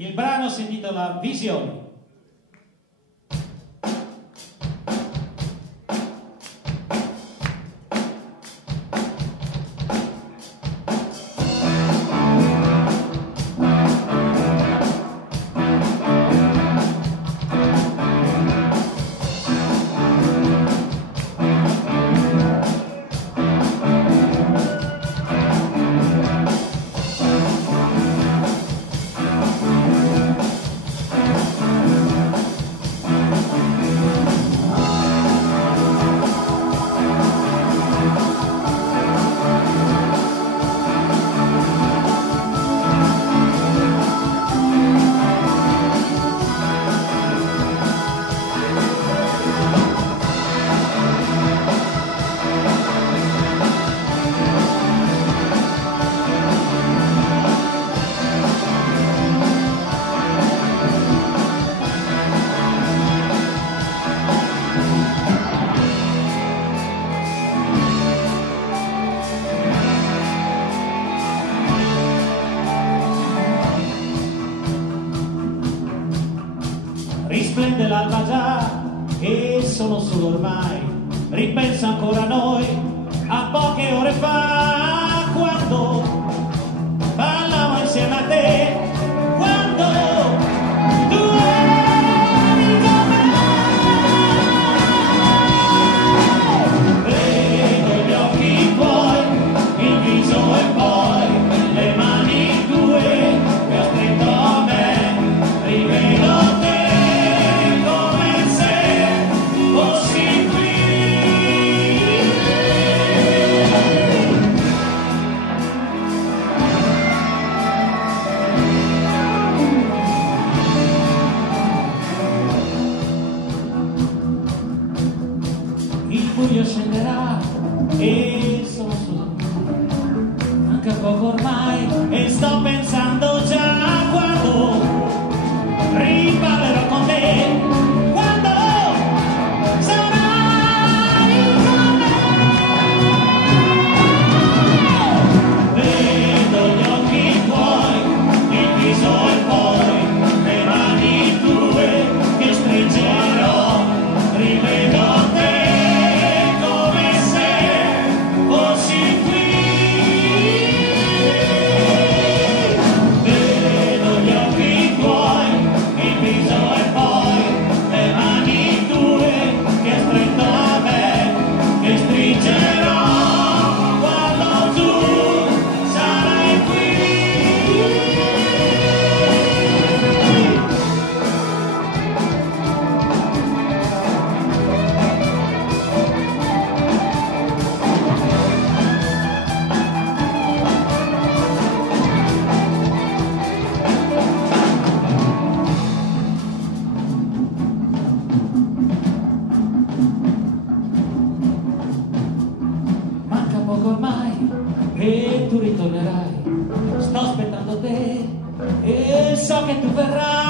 Il brano si intitola Visioni. Risplende l'alba già e sono solo ormai, ripenso ancora a noi, a poche ore fa, quando ballavo insieme a te, quando tu eri con me. Vedo gli occhi tuoi, il viso e poi le mani tue che ho stretto a me, rivedo te. Il buio scenderà e sono solo anche poco ormai, e sto pensando già quando riparlerò con te, quando sarai con me. Vedo gli occhi tuoi, il viso e poi le mani tue che stringerò, rivedo te. Ormai e tu ritornerai, sto aspettando te e so che tu verrai.